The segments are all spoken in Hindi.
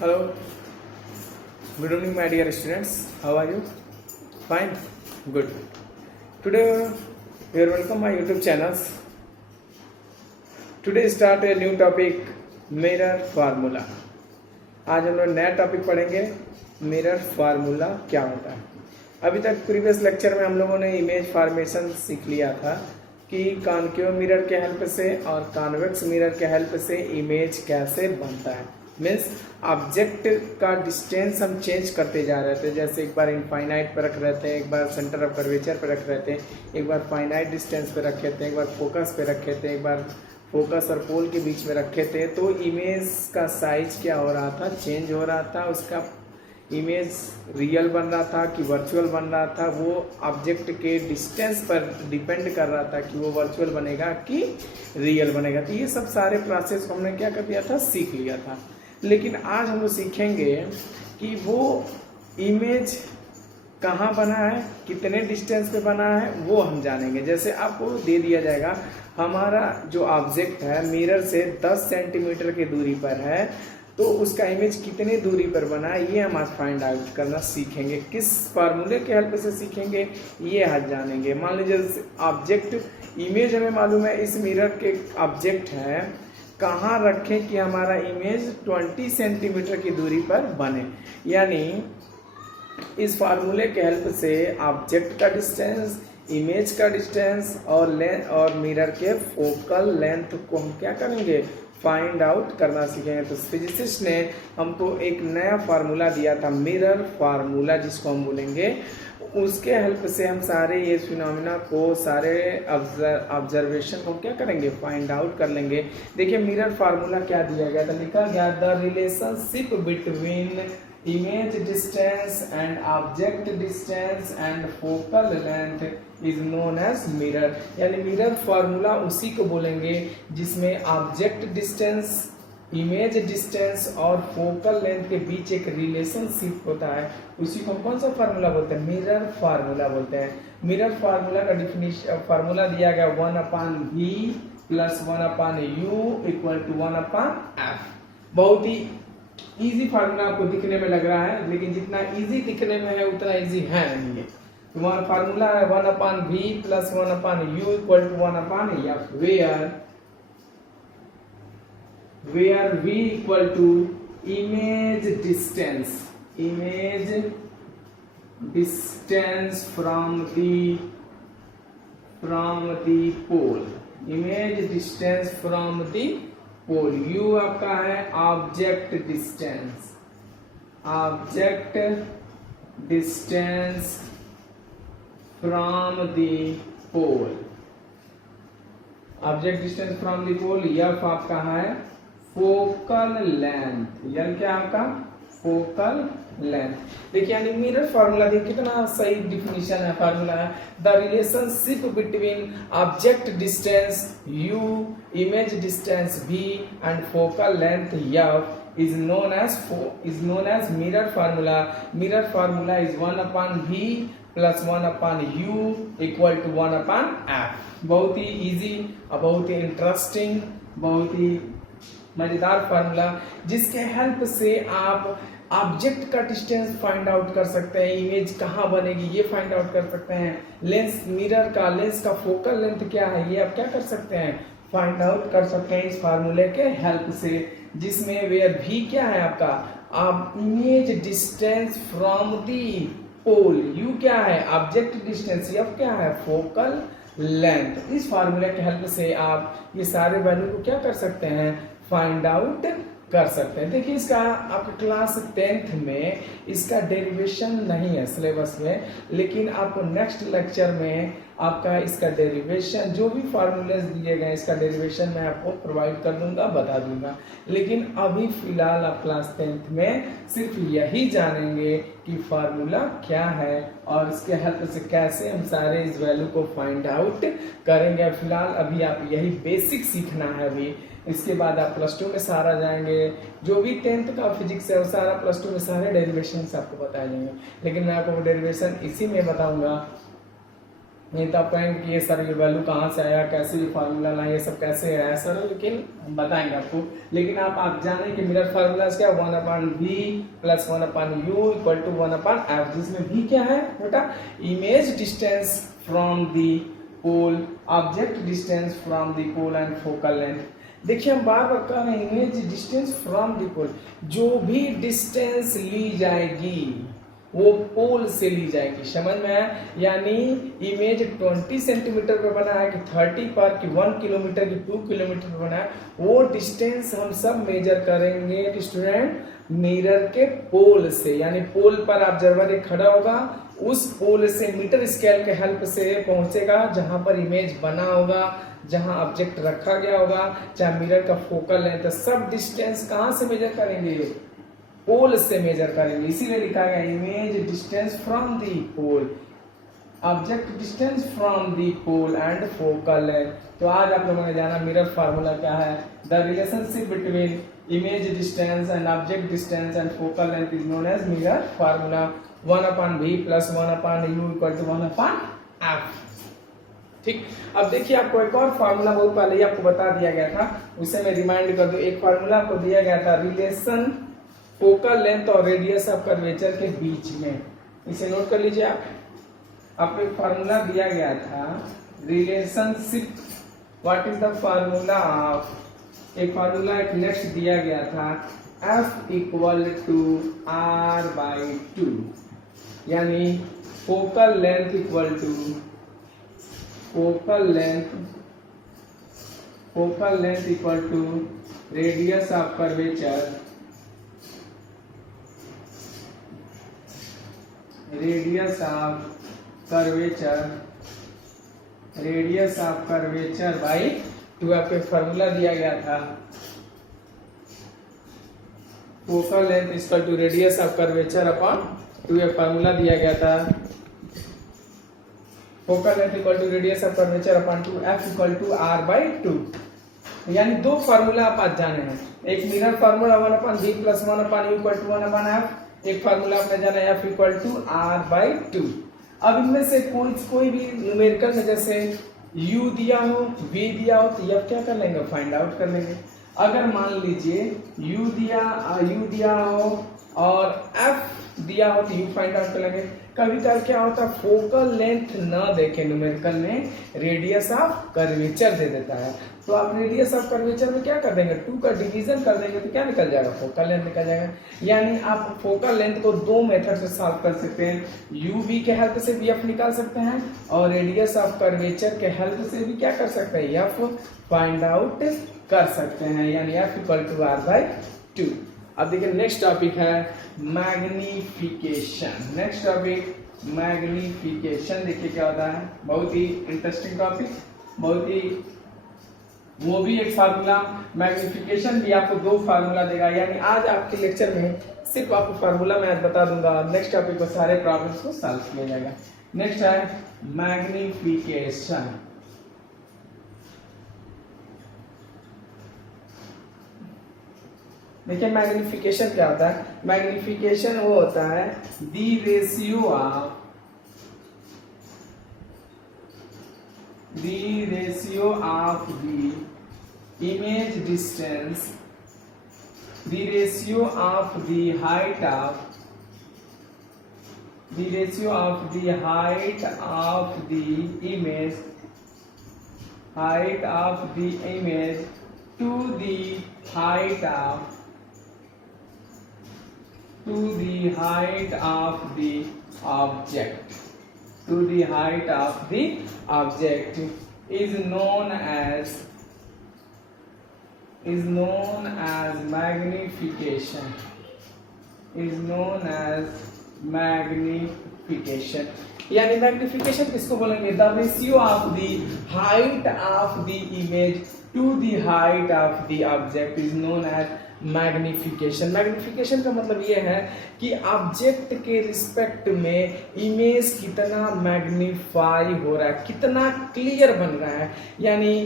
Hello, good evening, my dear students. How are you? Fine, good. Today, you are welcome my YouTube channels. Today start a new topic, mirror formula. आज हम लोग नया टॉपिक पढ़ेंगे, मिरर फार्मूला क्या होता है. अभी तक प्रीवियस लेक्चर में हम लोगों ने इमेज फॉर्मेशन सीख लिया था कि कॉनकेव मिरर के हेल्प से और कॉन्वेक्स मिरर के हेल्प से इमेज कैसे बनता है. मीन्स ऑब्जेक्ट का डिस्टेंस हम चेंज करते जा रहे थे. जैसे एक बार इनफाइनाइट पर रख रहे थे, एक बार सेंटर ऑफ कर्वेचर पर रख रहे थे, एक बार फाइनाइट डिस्टेंस पे रखे थे, एक बार फोकस पे रखे थे, एक बार फोकस और पोल के बीच में रखे थे. तो इमेज का साइज क्या हो रहा था, चेंज हो रहा था. उसका इमेज रियल बन रहा था कि वर्चुअल बन रहा था, वो ऑब्जेक्ट के डिस्टेंस पर डिपेंड कर रहा था कि वो वर्चुअल बनेगा कि रियल बनेगा. तो ये सब सारे प्रोसेस को हमने क्या कर दिया था, सीख लिया था. लेकिन आज हम लोग सीखेंगे कि वो इमेज कहाँ बना है, कितने डिस्टेंस पे बना है, वो हम जानेंगे. जैसे आपको दे दिया जाएगा हमारा जो ऑब्जेक्ट है मिरर से 10 सेंटीमीटर की दूरी पर है, तो उसका इमेज कितने दूरी पर बना है ये हम आज फाइंड आउट करना सीखेंगे. किस फार्मूले के हेल्प से सीखेंगे ये आज जानेंगे. मान लीजिए ऑब्जेक्ट इमेज हमें मालूम है, इस मिरर के ऑब्जेक्ट है, कहाँ रखें कि हमारा इमेज 20 सेंटीमीटर की दूरी पर बने. यानी इस फार्मूले के हेल्प से ऑब्जेक्ट का डिस्टेंस, इमेज का डिस्टेंस और लेंथ और मिरर के फोकल लेंथ को हम क्या करेंगे, फाइंड आउट करना सीखेंगे. तो फिजिसिस्ट ने हमको एक नया फार्मूला दिया था, मिरर फार्मूला जिसको हम बोलेंगे. उसके हेल्प से हम सारे ये फिनोमिना को, सारे ऑब्जर्वेशन को क्या करेंगे, फाइंड आउट कर लेंगे. देखिए मिरर फार्मूला क्या दिया गया था, लिखा गया the relationship between image distance and object distance and focal length is known as mirror. यानी मिरर फार्मूला उसी को बोलेंगे जिसमें ऑब्जेक्ट डिस्टेंस, इमेज डिस्टेंस और फोकल लेंथ के बीच एक रिलेशनशिप होता है. उसी को कौन सा फार्मूला बोलते हैं, मिरर फार्मूला बोलते हैं. मिरर फार्मूला का डिफिनेशन फार्मूला दिया गया 1/v plus 1/u equal to 1/f. बहुत ही इजी फार्मूला आपको दिखने में लग रहा है, लेकिन जितना इजी दिखने में है उतना इजी है नहीं है. तो फार्मूला है 1/v plus 1/u equal to 1/f, where v equal to image distance from the pole, image distance from the pole. u आपका है object distance from the pole, object distance from the pole. F आपका है फोकल लेंथ, यानी क्या आपका फोकल लेंथ. देखिए यानी मिरर फार्मूला देखिए कितना सही डिफिनेशन है, फार्मूला है the relationship between object distance u, image distance v and focal length f is known as mirror formula. Mirror formula is 1/v plus 1/u equal to 1/f. बहुत ही इजी और बहुत ही इंटरेस्टिंग, बहुत ही मजेदार फार्मूला जिसके हेल्प से आप ऑब्जेक्ट का डिस्टेंस फाइंड आउट कर सकते हैं, इमेज कहाँ बनेगी ये फाइंड आउट कर सकते हैं, लेंस मिरर का, लेंस का फोकल लेंथ क्या है ये आप क्या कर सकते हैं, फाइंड आउट कर सकते हैं इस फार्मूले के हेल्प से. जिसमें वेयर भी क्या है आपका, आप image distance from the pole, u क्या है ऑब्जेक्ट डिस्टेंस, एफ क्या है फोकल लेंथ. इस फार्मूले के हेल्प से आप ये सारे वैल्यू को क्या कर सकते हैं, फाइंड आउट कर सकते हैं. देखिए इसका आपका क्लास 10th में इसका डेरिवेशन नहीं है सिलेबस में, लेकिन आपको नेक्स्ट लेक्चर में आपका इसका डेरिवेशन, जो भी फार्मूलेज दिए गए इसका डेरिवेशन मैं आपको प्रोवाइड कर दूंगा, बता दूंगा. लेकिन अभी फिलहाल आप क्लास 10th में सिर्फ यही जानेंगे कि फार्मूला क्या है और इसके हेल्प से कैसे हम सारे इस वैल्यू को फाइंड आउट करेंगे. फिलहाल अभी आप यही बेसिक सीखना है. अभी इसके बाद आप प्लस 2 में सारा जाएंगे, जो भी 10th का फिजिक्स है वो सारा प्लस 2 में सारे डेरिवेशन आपको बताए जाएंगे. लेकिन मैं आपको डेरिवेशन इसी में बताऊंगा नहीं तो आप कहेंगे कि ये सर ये वैल्यू कहाँ से आया, कैसे ये फार्मूला लाए, ये सब कैसे है सर, लेकिन हम बताएंगे आपको। लेकिन आप जाने कि मिरर फार्मूला क्या, 1/v plus 1/u equal to 1/f, जिसमें v क्या है बेटा, image distance from the pole, object distance from the pole and focal length. देखिए हम बार बार कह रहे हैं image distance from the pole, जो भी डिस्टेंस ली जाएगी वो पोल से ली जाएगी, समझ में आया। यानी इमेज 20 सेंटीमीटर पे बना है कि 30 पर कि 1 किलोमीटर की 2 किलोमीटर पे बना है, वो डिस्टेंस हम सब मेजर करेंगे स्टूडेंट मिरर के पोल से। यानी पोल पर ऑब्जर्वर एक खड़ा होगा, उस पोल से मीटर स्केल के हेल्प से पहुंचेगा जहां पर इमेज बना होगा, जहां ऑब्जेक्ट रखा गया होगा, चाहे मिरर का फोकल लेंथ, सब डिस्टेंस कहां से मेजर करेंगे, पोल से मेजर करेंगे। इसीलिए लिखा गया image distance from the pole, object distance from the pole and focal length. तो आज आप लोगों ने जाना मिरर फार्मूला क्या है। The relationship between image distance and object distance and focal length is known as mirror formula. 1/v plus 1/u equal to 1/f। ठीक, अब देखिए आपको एक और फार्मूला बहुत पहले ही आपको बता दिया गया था, उसे मैं रिमाइंड कर दूं। एक फार्मूला आपको दिया गया था रिलेशन फोकल लेंथ और रेडियस ऑफ कर्वेचर के बीच में, इसे नोट कर लीजिए आप। आपको एक फार्मूला दिया गया था relationship, what is the formula of, एक फार्मूला एक नेक्स्ट दिया गया था F इक्वल टू R/2, यानी focal length equal to focal length equal to radius of curvature, radius of curvature by 2। आपको फार्मूला दिया गया था focal length equal to radius of curvature upon 2। एक फार्मूला दिया गया था focal length equal to radius of curvature upon 2, F equal to R/2। यानी दो फार्मूला आप आज जाने हैं, एक mirror formula 1/v plus 1/u equal to 1/f, एक फार्मूला आपने जाना F इक्वल टू R/2। अब इनमें से कोई भी न्यूमेरिकल में जैसे u दिया हो, v दिया हो, तो ये क्या कर लेंगे, फाइंड आउट कर लेंगे। अगर मान लीजिए u दिया हो और f दिया हो तो u फाइंड आउट कर लेंगे। कभी कभी क्या होता है फोकल लेंथ ना देके न्यूमेरिकल में रेडियस ऑफ कर्वेचर दे देता है, तो आप रेडियस ऑफ कर्वेचर में क्या कर देंगे, 2 का डिवीजन कर देंगे तो क्या निकल जाएगा, फोकल लेंथ निकल जाएगा। यानी आप फोकल लेंथ को दो मेथड से सॉल्व कर सकते हैं, uv के हेल्प से भी f निकाल सकते हैं और रेडियस ऑफ कर्वेचर के हेल्प से भी क्या कर सकते हैं, f फाइंड आउट कर सकते हैं, यानी f इक्वल टू R/2। अब देखिए नेक्स्ट टॉपिक है मैग्निफिकेशन। नेक्स्ट टॉपिक मैग्निफिकेशन, देखिए क्या होता है, बहुत ही इंटरेस्टिंग टॉपिक, बहुत ही वो भी एक फार्मूला, मैग्निफिकेशन भी आपको दो फार्मूला देगा। यानी आज आपके लेक्चर में सिर्फ आपको फार्मूला मैं आज बता दूंगा, नेक्स्ट टॉपिक को सारे प्रॉब्लम्स को सॉल्व किया जाएगा। नेक्स्ट है मैग्निफिकेशन। देखिए मैग्निफिकेशन क्या होता है, मैग्निफिकेशन वो होता है दी ratio of the image distance, the ratio of the height of the image to the height of the object is known as magnification. यानी मैग्निफिकेशन किसको बोलेंगे, the ratio of the height of the image to the height of the object is known as magnification. Magnification का मतलब ये है कि ऑब्जेक्ट के रिस्पेक्ट में इमेज कितना मैग्नीफाई हो रहा है, कितना क्लियर बन रहा है। यानी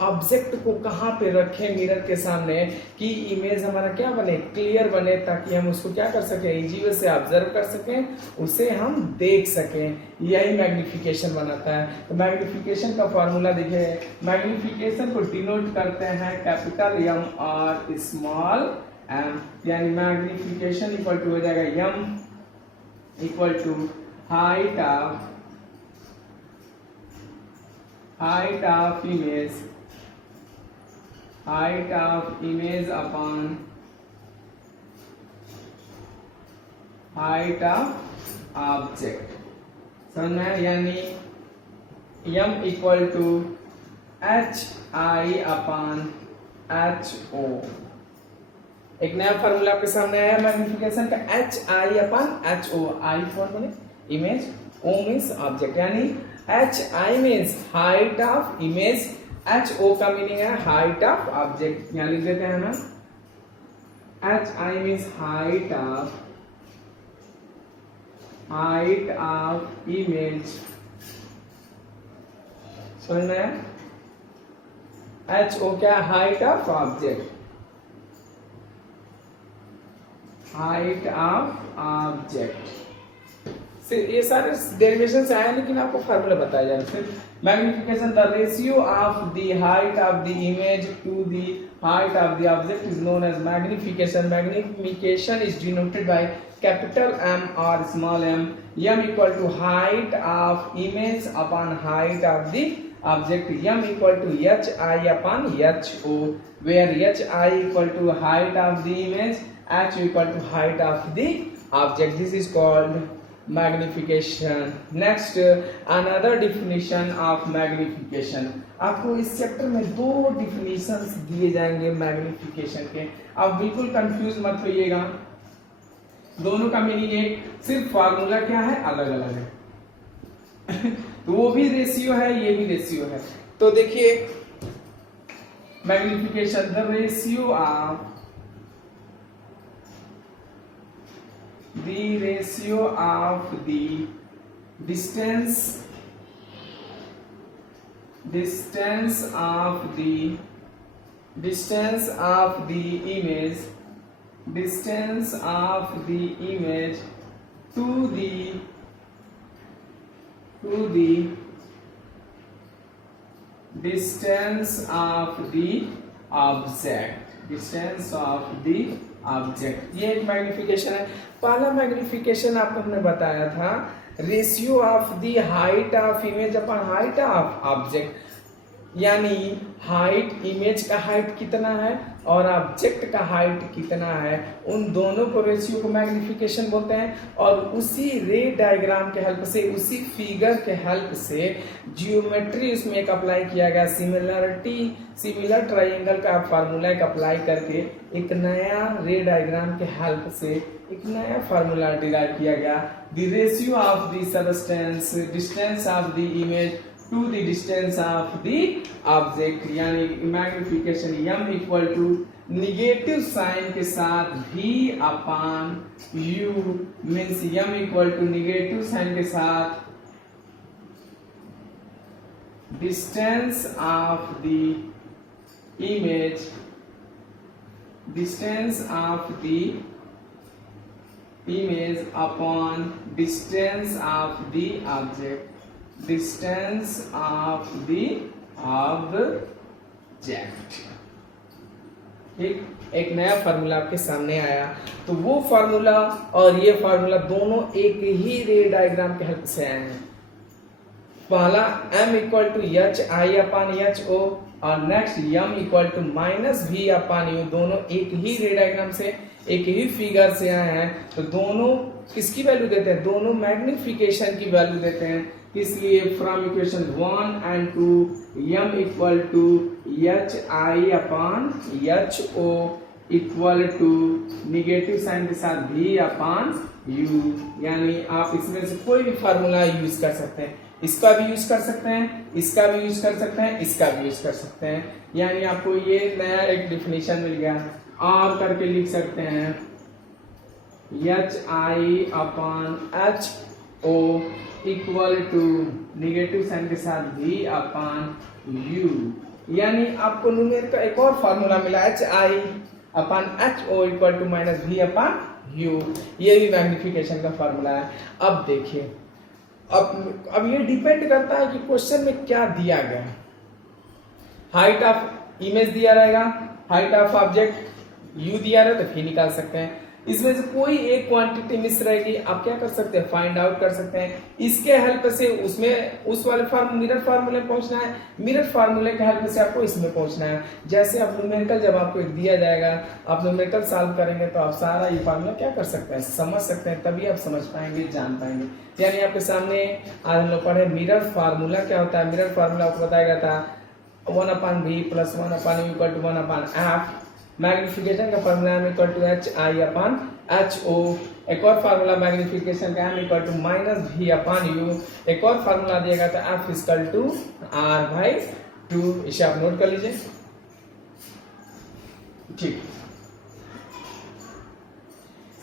ऑब्जेक्ट को कहाँ पे रखें मिरर के सामने कि इमेज हमारा क्या बने, क्लियर बने, ताकि हम उसको क्या कर सकें, इजी वे से ऑब्जर्व कर सकें, उसे हम देख सकें। यही मैग्निफिकेशन बनाता है। तो मैग्निफिकेशन का फॉर्मूला देखिए, मैग्निफिकेशन को डिनोट करते हैं कैपिटल एम और स्मॉल एम। यानी मैग्निफिकेशन इक्वल टू हो जाएगा m equal to height of image upon height of object. समझ में? यानी m equal to HI upon HO। एक नया फॉर्मूला आपके सामने आया मैग्निफिकेशन का, HI upon HO। I for बने इमेज, O मीन्स ऑब्जेक्ट, यानी HI means height of image, HO का मीनिंग है हाइट ऑफ ऑब्जेक्ट। यहाँ लिख देते हैं ना, HI means height of image. समझ में है? HO क्या, height of object, height of object. ये सारे डेरिवेशन से आए, लेकिन आपको फार्मूला बताया जा रहा है। Magnification, the ratio of the height of the image to the height of the object is known as magnification. Magnification is denoted by capital M और small m। m equal to height of image upon height of the object, m equal to HI upon HO, where HI equal to height of the image, H equal to height of the object. This is called magnification. Next, another definition of magnification. आपको इस चैप्टर में दो डिफिनीशंस दिए जाएंगे मैग्निफिकेशन के। आप बिल्कुल कंफ्यूज मत होइएगा, दोनों का मीनिंग एक, सिर्फ फार्मूला क्या है अलग अलग है। तो वो भी रेशियो है, ये भी रेशियो है। तो देखिए magnification, the ratio of the distance of the image to the distance of the object. ये एक मैग्निफिकेशन है। पहला मैग्निफिकेशन आपको हमने बताया था ratio of the height of image upon height of object, यानी हाइट, इमेज का हाइट कितना है और ऑब्जेक्ट का हाइट कितना है, उन दोनों को रेशियो को मैग्निफिकेशन बोलते हैं। और उसी रे डायग्राम के हेल्प से, उसी फिगर के हेल्प से जियोमेट्री उसमें एक अप्लाई किया गया, सिमिलर ट्राइंगल का फार्मूला एक अप्लाई करके एक नया रे डायग्राम के हेल्प से एक नया फार्मूला डिराइव किया गया। The ratio of the substance, distance of the image to the distance of the object, यानी magnification m equal to negative sign के साथ v upon u, means m equal to negative sign के साथ distance of the image, upon distance of the object, ठीक। एक नया फार्मूला आपके सामने आया। तो वो फार्मूला और ये फार्मूला दोनों एक ही रे डायग्राम के हेल्प से आए हैं। पहला m equal to HI upon HO और next m equal to minus v upon u, दोनों एक ही रे डायग्राम से, एक ही फिगर से आए हैं। तो दोनों किसकी वैल्यू देते हैं, दोनों मैग्निफिकेशन की वैल्यू देते हैं। इसलिए from equation 1 and 2 m equal to HI upon HO equal to negative sign के साथ v अपॉन u, यानी आप इसमें से कोई भी फार्मूला यूज कर सकते हैं। इसका भी यूज कर सकते हैं, इसका भी यूज कर सकते हैं, इसका भी यूज कर सकते हैं। यानी आपको ये नया एक डिफिनेशन मिल गया। और करके लिख सकते हैं HI/HO equal to negative sign के साथ V/U। यानी आपको न्यूमेरिकल का एक और फॉर्मूला मिला HI/HO इक्वल टू -V/U। ये भी मैग्निफिकेशन का फॉर्मूला है। अब देखिए, अब ये डिपेंड करता है कि क्वेश्चन में क्या दिया गया है। हाइट ऑफ इमेज दिया रहेगा, हाइट ऑफ ऑब्जेक्ट U दिया रहे तो V निकाल सकते हैं। इसमें से कोई एक क्वांटिटी मिस रहेगी, आप क्या कर सकते हैं, फाइंड आउट कर सकते हैं। इसके हेल्प से उसमें उस वाले मिरर फार्मूले पहुंचना है, मिरर फार्मूले के हेल्प से आपको इसमें पहुंचना है। जैसे आप न्यूमेरिकल जब आपको एक दिया जाएगा, आप न्यूमेरिकल सॉल्व करेंगे तो आप सारा ये फार्मूला क्या कर सकते हैं, समझ सकते हैं, तभी आप समझ पाएंगे, जान पाएंगे। यानी आपके सामने आज हम लोग पढ़े मिरर फार्मूला क्या होता है। मिरर फार्मूला आपको बताया गया था 1/V + 1/U = 1/F। मैग्निफिकेशन का formula m equal to HI/HO। एक और फार्मूला मैग्निफिकेशन का m इक्वल टू -V/U। एक और फार्मूला दिया गया था F इक्वल टू R/2। इसे आप नोट कर लीजिए। ठीक,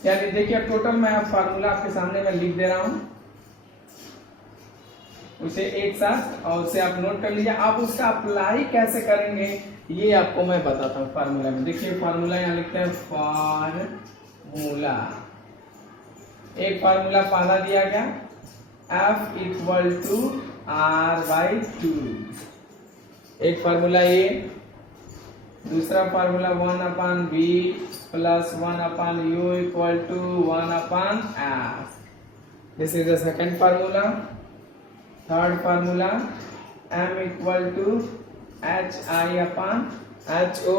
यानी देखिए अब टोटल मैं फार्मूला आपके सामने मैं लिख दे रहा हूं, उसे एक साथ, और उसे आप नोट कर लीजिए। आप उसका अप्लाई कैसे करेंगे ये आपको मैं बताता हूँ फार्मूला में। देखिए फार्मूला यहाँ लिखते हैं, फार्मूला, एक फार्मूला पहला दिया गया F इक्वल टू R/2, एक फार्मूला ये। दूसरा formula 1/V + 1/U equal to 1/F। This is the second formula. Third formula m equal to HI/HO।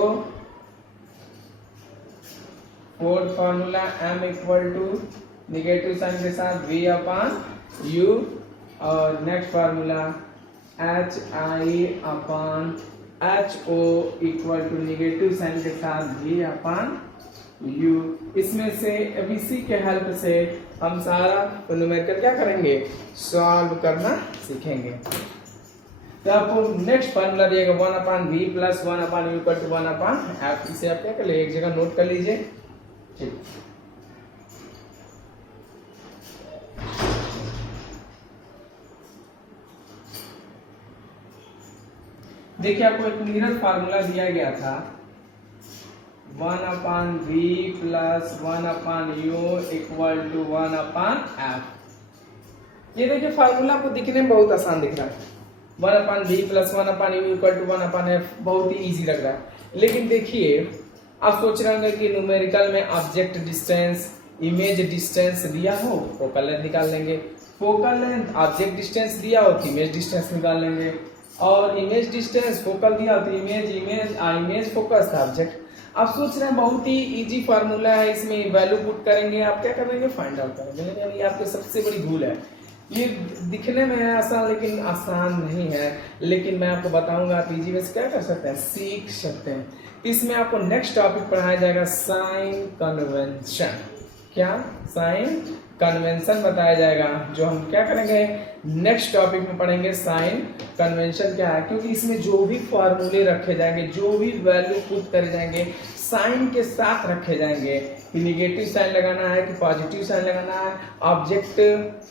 Fourth formula m equal to negative sign के साथ V/U। और next formula HI/HO equal to negative sign के साथ V/U। इसमें से इसी के हेल्प से हम सारा न्यूमेरिकल क्या करेंगे, सॉल्व करना सीखेंगे। तो आपको नेक्स्ट फार्मूला दिएगा 1/V + 1/U equal to 1/F। इसे आप क्या कर लीजिए, एक जगह नोट कर लीजिए। ठीक, देखिए आपको एक मिरर फार्मूला दिया गया था 1/V + 1/U equal to 1/F। ये देखिए फार्मूला आपको दिखने में बहुत आसान दिख रहा है, 1/V + 1/U equal to 1/F, बहुत ही इजी लग रहा है। लेकिन देखिए आप सोच रहे होंगे कि न्यूमेरिकल में ऑब्जेक्ट डिस्टेंस, इमेज डिस्टेंस दिया हो, फोकल लेंथ निकाल लेंगे, फोकल लेंथ ऑब्जेक्ट डिस्टेंस दिया हो तो इमेज डिस्टेंस निकाल लेंगे, और इमेज डिस्टेंस फोकल दिया हो तो इमेज फोकस था ऑब्जेक्ट। आप सोच रहे हैं बहुत ही इजी फार्मूला है, इसमें वैल्यू पुट करेंगे, आप क्या करेंगे, फाइंड आउट करेंगे। यानी आपकी सबसे बड़ी भूल है। ये दिखने में है आसान, लेकिन आसान नहीं है। लेकिन मैं आपको बताऊंगा, आप इजी वे से क्या कर सकते हैं, सीख सकते हैं। इसमें आपको नेक्स्ट टॉपिक पढ़ाया जाएगा साइन कन्वेंशन। क्या, साइन कन्वेंशन बताया जाएगा, जो हम क्या करेंगे नेक्स्ट टॉपिक में पढ़ेंगे, साइन कन्वेंशन क्या है। क्योंकि इसमें जो भी फॉर्मूले रखे जाएंगे, जो भी वैल्यू पुट करे जाएंगे, साइन के साथ रखे जाएंगे कि निगेटिव साइन लगाना है कि पॉजिटिव साइन लगाना है। ऑब्जेक्ट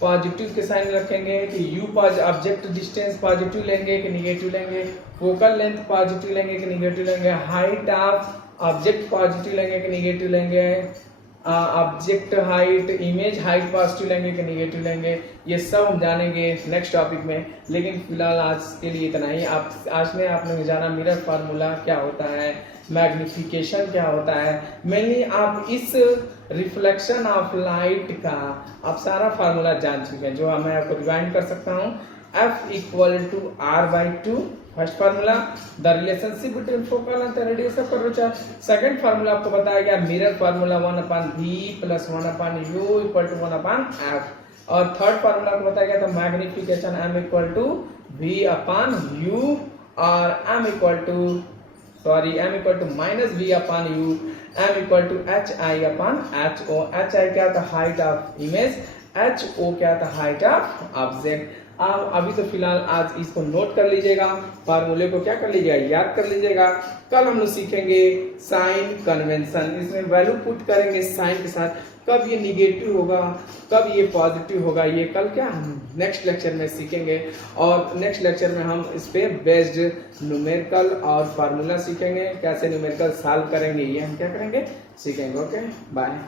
पॉजिटिव के साइन रखेंगे कि यू ऑब्जेक्ट डिस्टेंस पॉजिटिव लेंगे कि निगेटिव लेंगे, फोकल लेंथ पॉजिटिव लेंगे कि निगेटिव लेंगे, हाइट ऑफ ऑब्जेक्ट पॉजिटिव लेंगे कि निगेटिव लेंगे, object height, image height positive लेंगे कि निगेटिव लेंगे। ये सब हम जानेंगे नेक्स्ट टॉपिक में। लेकिन फिलहाल आज के लिए इतना ही। आज में आपने जाना मिरर फार्मूला क्या होता है, मैग्निफिकेशन क्या होता है। मेनली आप इस रिफ्लेक्शन ऑफ लाइट का आप सारा फार्मूला जान चुके हैं, जो मैं आपको रिवाइंड कर सकता हूँ। F equal to R/2 first formula, the relationship between focal and radius of curvature. Second formula आपको बताया गया mirror formula 1/V + 1/U equal to 1/F। और थर्ड फार्मूला आपको बताया गया था magnification M equal to V/U और M equal to -V/U, M equal to HI/HO। HI क्या था, हाइट ऑफ इमेज, HO क्या था, हाइट ऑफ ऑब्जेक्ट। आप अभी तो फिलहाल आज इसको नोट कर लीजिएगा, फार्मूले को क्या कर लीजिएगा, याद कर लीजिएगा। कल हम लोग सीखेंगे साइन कन्वेंशन, इसमें वैल्यू पुट करेंगे साइन के साथ, कब ये निगेटिव होगा कब ये पॉजिटिव होगा, ये कल क्या हम नेक्स्ट लेक्चर में सीखेंगे। और नेक्स्ट लेक्चर में हम इस पे बेस्ड न्यूमेरिकल और फार्मूला सीखेंगे, कैसे न्यूमेरिकल सॉल्व करेंगे ये हम क्या करेंगे, सीखेंगे। Okay bye.